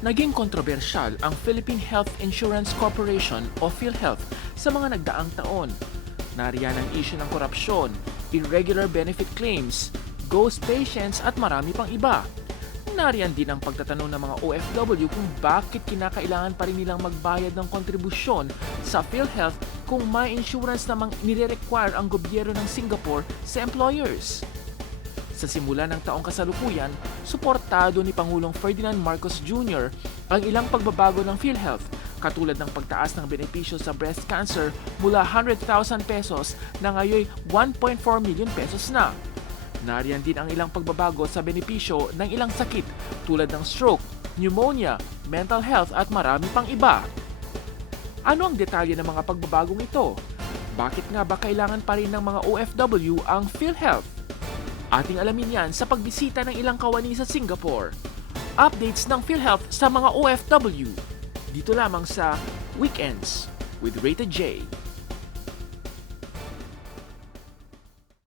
Naging kontrobersyal ang Philippine Health Insurance Corporation o PhilHealth sa mga nagdaang taon. Nariyan ang issue ng korupsyon, irregular benefit claims, ghost patients at marami pang iba. Nariyan din ang pagtatanong ng mga OFW kung bakit kinakailangan pa rin nilang magbayad ng kontribusyon sa PhilHealth kung may insurance namang nire-require ang gobyerno ng Singapore sa employers. Sa simula ng taong kasalukuyan, suportado ni Pangulong Ferdinand Marcos Jr. ang ilang pagbabago ng PhilHealth katulad ng pagtaas ng benepisyo sa breast cancer mula 100,000 pesos na ngayon 1.4 million pesos na. Nariyan din ang ilang pagbabago sa benepisyo ng ilang sakit tulad ng stroke, pneumonia, mental health at marami pang iba. Ano ang detalye ng mga pagbabagong ito? Bakit nga ba kailangan pa rin ng mga OFW ang PhilHealth? Ating alamin yan sa pagbisita ng ilang kawani sa Singapore. Updates ng PhilHealth sa mga OFW. Dito lamang sa Weekends with Rita J.